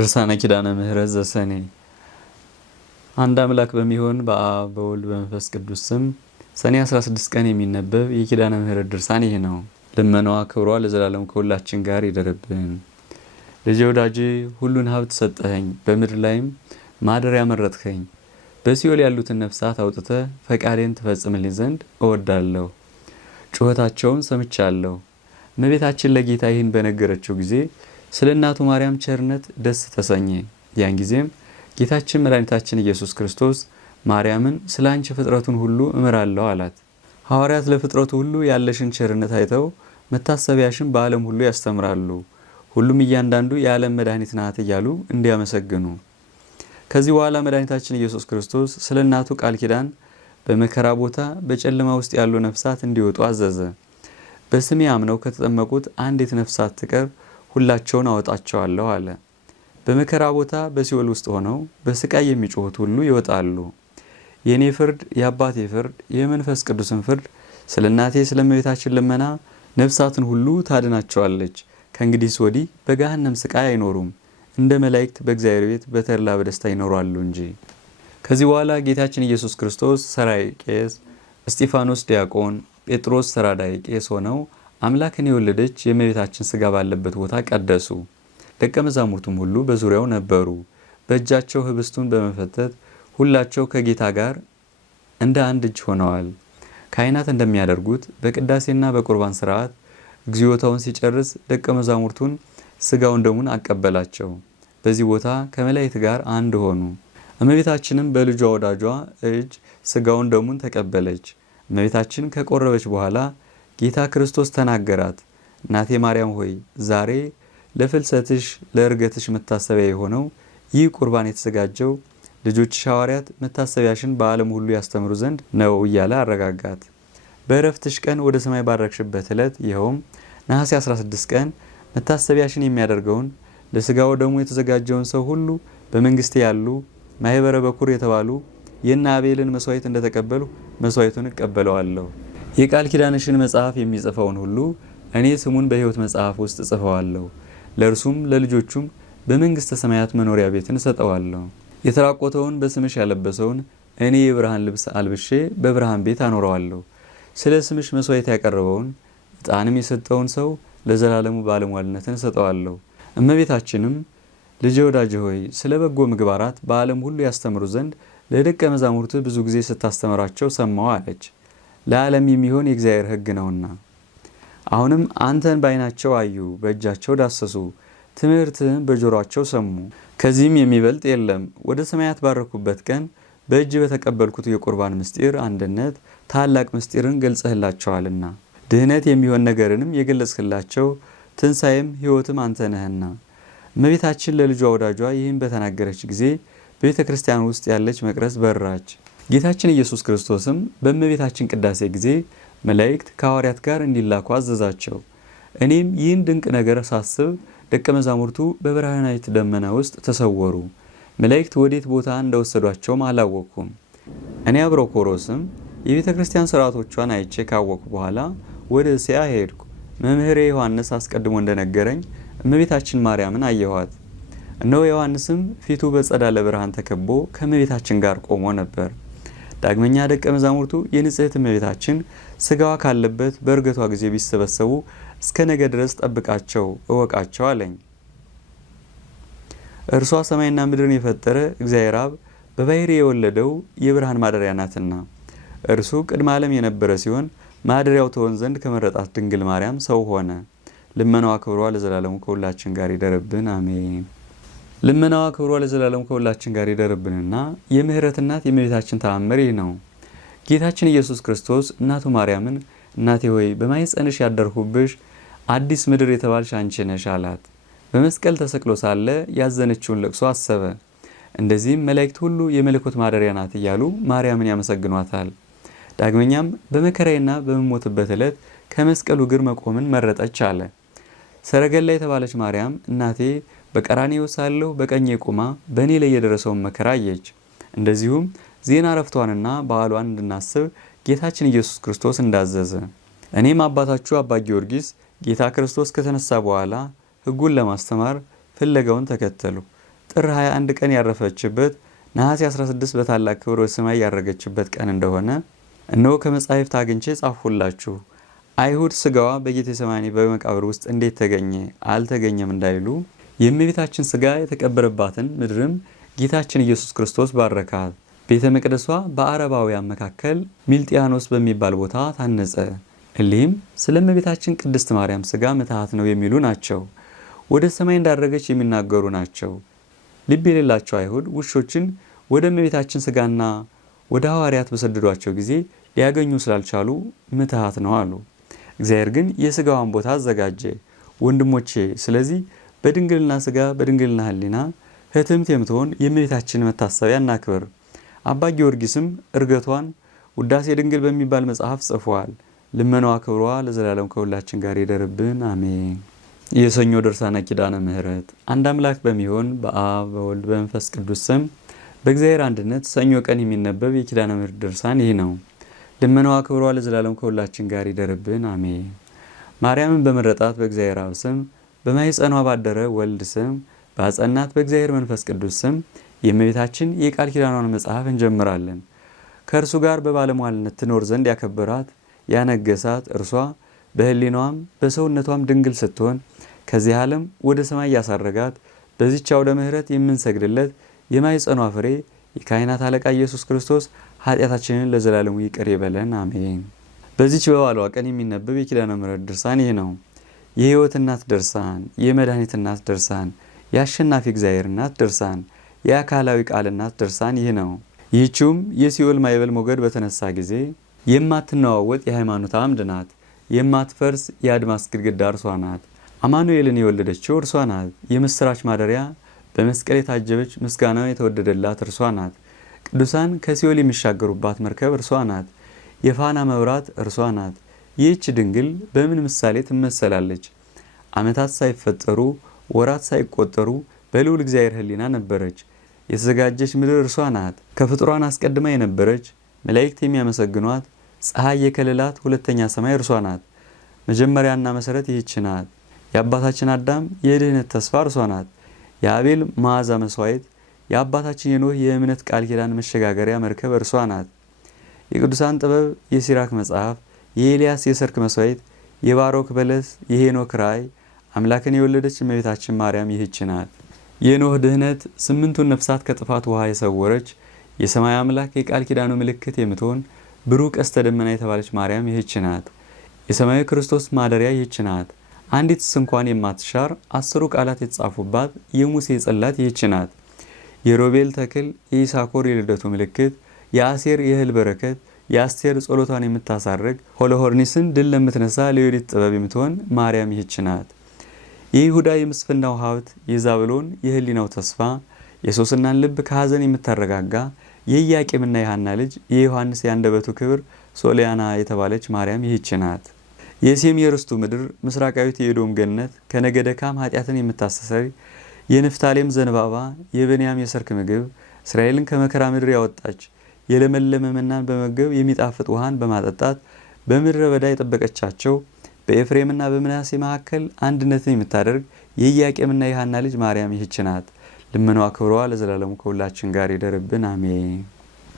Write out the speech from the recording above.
ድርሳነ ኪዳነ ምሕረት ዘሰኔ። አንድ አምላክ በሚሆን በአብ በወልድ በመንፈስ ቅዱስ ስም ሰኔ 16 ቀን የሚነበብ የኪዳነ ምሕረት ድርሳን ይህ ነው። ልመናዋ ክብሯ ለዘላለም ከሁላችን ጋር ይደርብን። ልጄ ወዳጄ ሁሉን ሀብት ሰጠኸኝ፣ በምድር ላይም ማደሪያ መረጥኸኝ። በሲኦል ያሉትን ነፍሳት አውጥተህ ፈቃዴን ትፈጽምልኝ ዘንድ እወዳለሁ። ጩኸታቸውን ሰምቻለሁ። እመቤታችን ለጌታ ይህን በነገረችው ጊዜ ስለ እናቱ ማርያም ቸርነት ደስ ተሰኘ። ያን ጊዜም ጌታችን መድኃኒታችን ኢየሱስ ክርስቶስ ማርያምን ስለ አንቺ ፍጥረቱን ሁሉ እምራለሁ አላት። ሐዋርያት ለፍጥረቱ ሁሉ ያለሽን ቸርነት አይተው መታሰቢያሽን በዓለም ሁሉ ያስተምራሉ። ሁሉም እያንዳንዱ የዓለም መድኃኒት ናት እያሉ እንዲያመሰግኑ። ከዚህ በኋላ መድኃኒታችን ኢየሱስ ክርስቶስ ስለ እናቱ ቃል ኪዳን በመከራ ቦታ በጨለማ ውስጥ ያሉ ነፍሳት እንዲወጡ አዘዘ። በስሜ አምነው ከተጠመቁት አንዲት ነፍሳት ትቀር ሁላቸውን አወጣቸዋለሁ አለ። በመከራ ቦታ በሲኦል ውስጥ ሆነው በስቃይ የሚጮሁት ሁሉ ይወጣሉ። የእኔ ፍርድ፣ የአባቴ ፍርድ፣ የመንፈስ ቅዱስን ፍርድ ስለ እናቴ ስለ እመቤታችን ልመና ነፍሳትን ሁሉ ታድናቸዋለች። ከእንግዲህስ ወዲህ በገሃነም ስቃይ አይኖሩም፣ እንደ መላእክት በእግዚአብሔር ቤት በተድላ በደስታ ይኖራሉ እንጂ። ከዚህ በኋላ ጌታችን ኢየሱስ ክርስቶስ ሰራይ ቄስ፣ እስጢፋኖስ ዲያቆን፣ ጴጥሮስ ተራዳይ ቄስ ሆነው አምላክን የወለደች የእመቤታችን ስጋ ባለበት ቦታ ቀደሱ። ደቀ መዛሙርቱም ሁሉ በዙሪያው ነበሩ። በእጃቸው ህብስቱን በመፈተት ሁላቸው ከጌታ ጋር እንደ አንድ እጅ ሆነዋል። ካህናት እንደሚያደርጉት በቅዳሴና በቁርባን ስርዓት እግዚኦታውን ሲጨርስ ደቀ መዛሙርቱን ስጋውን ደሙን አቀበላቸው። በዚህ ቦታ ከመላእክት ጋር አንድ ሆኑ። እመቤታችንም በልጇ ወዳጇ እጅ ስጋውን ደሙን ተቀበለች። እመቤታችን ከቆረበች በኋላ ጌታ ክርስቶስ ተናገራት። እናቴ ማርያም ሆይ ዛሬ ለፍልሰትሽ ለእርገትሽ መታሰቢያ የሆነው ይህ ቁርባን የተዘጋጀው ልጆችሽ ሐዋርያት መታሰቢያሽን በዓለም ሁሉ ያስተምሩ ዘንድ ነው እያለ አረጋጋት። በእረፍትሽ ቀን ወደ ሰማይ ባረክሽበት ዕለት ይኸውም ነሐሴ 16 ቀን መታሰቢያሽን የሚያደርገውን ለሥጋው ደሙ የተዘጋጀውን ሰው ሁሉ በመንግስቴ ያሉ ማኅበረ በኩር የተባሉ የእነ አቤልን መስዋዕት እንደተቀበሉ መስዋዕቱን እቀበለዋለሁ። የቃል ኪዳንሽን መጽሐፍ የሚጽፈውን ሁሉ እኔ ስሙን በሕይወት መጽሐፍ ውስጥ ጽፈዋለሁ። ለእርሱም ለልጆቹም በመንግሥተ ሰማያት መኖሪያ ቤትን እሰጠዋለሁ። የተራቆተውን በስምሽ ያለበሰውን እኔ የብርሃን ልብስ አልብሼ በብርሃን ቤት አኖረዋለሁ። ስለ ስምሽ መስዋዕት ያቀረበውን ዕጣንም የሰጠውን ሰው ለዘላለሙ ባለሟልነትን እሰጠዋለሁ። እመቤታችንም ልጄ ወዳጄ ሆይ ስለ በጎ ምግባራት በዓለም ሁሉ ያስተምሩ ዘንድ ለደቀ መዛሙርት ብዙ ጊዜ ስታስተምራቸው ሰማሁ አለች። ለዓለም የሚሆን የእግዚአብሔር ሕግ ነውና። አሁንም አንተን በዓይናቸው አዩ፣ በእጃቸው ዳሰሱ፣ ትምህርትህን በጆሮአቸው ሰሙ። ከዚህም የሚበልጥ የለም። ወደ ሰማያት ባረኩበት ቀን በእጅ በተቀበልኩት የቁርባን ምስጢር አንድነት ታላቅ ምስጢርን ገልጸህላቸዋልና ድህነት የሚሆን ነገርንም የገለጽህላቸው ትንሣኤም ሕይወትም አንተ ነህና። እመቤታችን ለልጇ ወዳጇ ይህን በተናገረች ጊዜ በቤተ ክርስቲያን ውስጥ ያለች መቅረዝ በራች። ጌታችን ኢየሱስ ክርስቶስም በእመቤታችን ቅዳሴ ጊዜ መላእክት ከሐዋርያት ጋር እንዲላኩ አዘዛቸው። እኔም ይህን ድንቅ ነገር ሳስብ ደቀ መዛሙርቱ በብርሃናዊት ደመና ውስጥ ተሰወሩ። መላእክት ወዴት ቦታ እንደወሰዷቸውም አላወቅኩም። እኔ አብሮኮሮስም የቤተ ክርስቲያን ሥርዓቶቿን አይቼ ካወቅኩ በኋላ ወደ እስያ ሄድኩ። መምህሬ ዮሐንስ አስቀድሞ እንደነገረኝ እመቤታችን ማርያምን አየኋት። እነሆ ዮሐንስም ፊቱ በጸዳለ ብርሃን ተከቦ ከእመቤታችን ጋር ቆሞ ነበር። ዳግመኛ ደቀ መዛሙርቱ የንጽሕት እመቤታችን ስጋዋ ካለበት በእርገቷ ጊዜ ቢሰበሰቡ እስከ ነገ ድረስ ጠብቃቸው እወቃቸው አለኝ። እርሷ ሰማይና ምድርን የፈጠረ እግዚአብሔር አብ በባሕርይ የወለደው የብርሃን ማደሪያ ናትና እርሱ ቅድመ ዓለም የነበረ ሲሆን ማደሪያው ትሆን ዘንድ ከመረጣት ድንግል ማርያም ሰው ሆነ። ልመናዋ ክብሯ ለዘላለሙ ከሁላችን ጋር ይደርብን፣ አሜን። ልመናዋ ክብሯ ለዘላለም ከሁላችን ጋር ይደርብንና የምህረት እናት የእመቤታችን ተአምር ይህ ነው። ጌታችን ኢየሱስ ክርስቶስ እናቱ ማርያምን እናቴ ሆይ በማኅፀንሽ ያደርሁብሽ አዲስ ምድር የተባልሽ አንቺ ነሽ አላት። በመስቀል ተሰቅሎ ሳለ ያዘነችውን ለቅሶ አሰበ። እንደዚህም መላእክት ሁሉ የመለኮት ማደሪያ ናት እያሉ ማርያምን ያመሰግኗታል። ዳግመኛም በመከራዬና በምሞትበት ዕለት ከመስቀሉ እግር መቆምን መረጠች አለ። ሰረገላ የተባለች ማርያም እናቴ በቀራንዮ ሳለሁ በቀኜ ቆማ በእኔ ላይ የደረሰውን መከራ አየች። እንደዚሁም ዜና ዕረፍቷንና በዓሏን እንድናስብ ጌታችን ኢየሱስ ክርስቶስ እንዳዘዘ እኔም አባታችሁ አባ ጊዮርጊስ ጌታ ክርስቶስ ከተነሳ በኋላ ሕጉን ለማስተማር ፍለጋውን ተከተሉ። ጥር 21 ቀን ያረፈችበት፣ ነሐሴ 16 በታላቅ ክብር ወደ ሰማይ ያረገችበት ቀን እንደሆነ እነሆ ከመጻሕፍት አግኝቼ ጻፍሁላችሁ። አይሁድ ስጋዋ በጌቴሰማኒ በመቃብር ውስጥ እንዴት ተገኘ አልተገኘም እንዳይሉ የእመቤታችን ስጋ የተቀበረባትን ምድርም ጌታችን ኢየሱስ ክርስቶስ ባረካት። ቤተ መቅደሷ በአረባውያን መካከል ሚልጢያኖስ በሚባል ቦታ ታነጸ። እሊህም ስለ እመቤታችን ቅድስት ማርያም ስጋ ምትሃት ነው የሚሉ ናቸው። ወደ ሰማይ እንዳረገች የሚናገሩ ናቸው። ልብ የሌላቸው አይሁድ ውሾችን ወደ እመቤታችን ስጋና ወደ ሐዋርያት በሰደዷቸው ጊዜ ሊያገኙ ስላልቻሉ ምትሃት ነው አሉ። እግዚአብሔር ግን የስጋዋን ቦታ አዘጋጀ። ወንድሞቼ ስለዚህ በድንግልና ስጋ በድንግልና ሕሊና ህትምት የምትሆን የእመቤታችን መታሰቢያ እናክብር። አባ ጊዮርጊስም እርገቷን ውዳሴ ድንግል በሚባል መጽሐፍ ጽፏል። ልመናዋ ክብሯ ለዘላለም ከሁላችን ጋር ይደርብን፣ አሜን። የሰኞ ድርሳነ ኪዳነ ምሕረት። አንድ አምላክ በሚሆን በአብ በወልድ በመንፈስ ቅዱስ ስም በእግዚአብሔር አንድነት ሰኞ ቀን የሚነበብ የኪዳነ ምሕረት ድርሳን ይህ ነው። ልመናዋ ክብሯ ለዘላለም ከሁላችን ጋር ይደርብን፣ አሜን። ማርያምን በመረጣት በእግዚአብሔር አብ ስም በማኅፀኗ ባደረ ወልድ ስም በአጸናት በእግዚአብሔር መንፈስ ቅዱስ ስም የእመቤታችን የቃል ኪዳኗን መጽሐፍ እንጀምራለን። ከእርሱ ጋር በባለሟልነት ትኖር ዘንድ ያከበራት ያነገሳት እርሷ በሕሊናዋም በሰውነቷም ድንግል ስትሆን ከዚህ ዓለም ወደ ሰማይ ያሳረጋት በዚህች አውደ ምሕረት የምንሰግድለት የማኅፀኗ ፍሬ የካህናት አለቃ ኢየሱስ ክርስቶስ ኃጢአታችንን ለዘላለሙ ይቅር ይበለን፣ አሜን። በዚህች በበዓሏ ቀን የሚነበብ የኪዳነ ምሕረት ድርሳን ይህ ነው። የሕይወት እናት ድርሳን፣ የመድኃኒት እናት ድርሳን፣ የአሸናፊ እግዚአብሔር እናት ድርሳን፣ የአካላዊ ቃል እናት ድርሳን ይህ ነው። ይህችውም የሲኦል ማዕበል ሞገድ በተነሳ ጊዜ የማትነዋወጥ የሃይማኖት አምድ ናት። የማትፈርስ የአድማስ ግድግዳ እርሷ ናት። አማኑኤልን የወለደችው እርሷ ናት። የምስራች ማደሪያ በመስቀል የታጀበች ምስጋናዋ የተወደደላት እርሷ ናት። ቅዱሳን ከሲኦል የሚሻገሩባት መርከብ እርሷ ናት። የፋና መብራት እርሷ ናት። ይህች ድንግል በምን ምሳሌ ትመሰላለች? ዓመታት ሳይፈጠሩ ወራት ሳይቆጠሩ በልዑል እግዚአብሔር ሕሊና ነበረች። የተዘጋጀች ምድር እርሷ ናት። ከፍጥሯን አስቀድማ የነበረች መላእክት የሚያመሰግኗት ፀሐይ የከለላት ሁለተኛ ሰማይ እርሷ ናት። መጀመሪያና መሰረት ይህች ናት። የአባታችን አዳም የድህነት ተስፋ እርሷ ናት። የአቤል መዓዛ መስዋዕት፣ የአባታችን የኖህ የእምነት ቃል ኪዳን መሸጋገሪያ መርከብ እርሷ ናት። የቅዱሳን ጥበብ የሲራክ መጽሐፍ፣ የኤልያስ የሰርክ መስዋዕት፣ የባሮክ በለስ፣ የሄኖክ ራእይ፣ አምላክን የወለደች እመቤታችን ማርያም ይህች ናት። የኖህ ድህነት 8ቱን ነፍሳት ከጥፋት ውሃ የሰወረች የሰማይ አምላክ የቃል ኪዳኑ ምልክት የምትሆን ብሩህ ቀስተ ደመና የተባለች ማርያም ይህች ናት። የሰማያዊ ክርስቶስ ማደሪያ ይህች ናት። አንዲት እንኳን የማትሻር 10 ቃላት የተጻፉባት የሙሴ ጽላት ይህች ናት። የሮቤል ተክል፣ የይሳኮር የልደቱ ምልክት፣ የአሴር የእህል በረከት፣ የአስቴር ጸሎቷን የምታሳርግ ሆሎሆርኒስን ድል ለምትነሳ ለዮዲት ጥበብ የምትሆን ማርያም ይህች ናት። የይሁዳ የምስፍናው ሀብት፣ የዛብሎን የህሊናው ተስፋ፣ የሶስናን ልብ ከሐዘን የምታረጋጋ የኢያቄምና የሐና ልጅ የዮሐንስ የአንደበቱ ክብር ሶሊያና የተባለች ማርያም ይህች ናት። የሴም የርስቱ ምድር ምስራቃዊት የኤዶም ገነት ከነገደ ካም ኃጢአትን የምታስተሰሪ የንፍታሌም ዘንባባ የብንያም የሰርክ ምግብ እስራኤልን ከመከራ ምድር ያወጣች የለመለመ መናን በመገብ የሚጣፍጥ ውሃን በማጠጣት በምድረ በዳ የጠበቀቻቸው በኤፍሬምና በምናሴ መካከል አንድነትን የምታደርግ የኢያቄምና የሐና ልጅ ማርያም ይህች ናት። ልመናዋ ክብሯ ለዘላለሙ ከሁላችን ጋር ይደርብን፣ አሜን።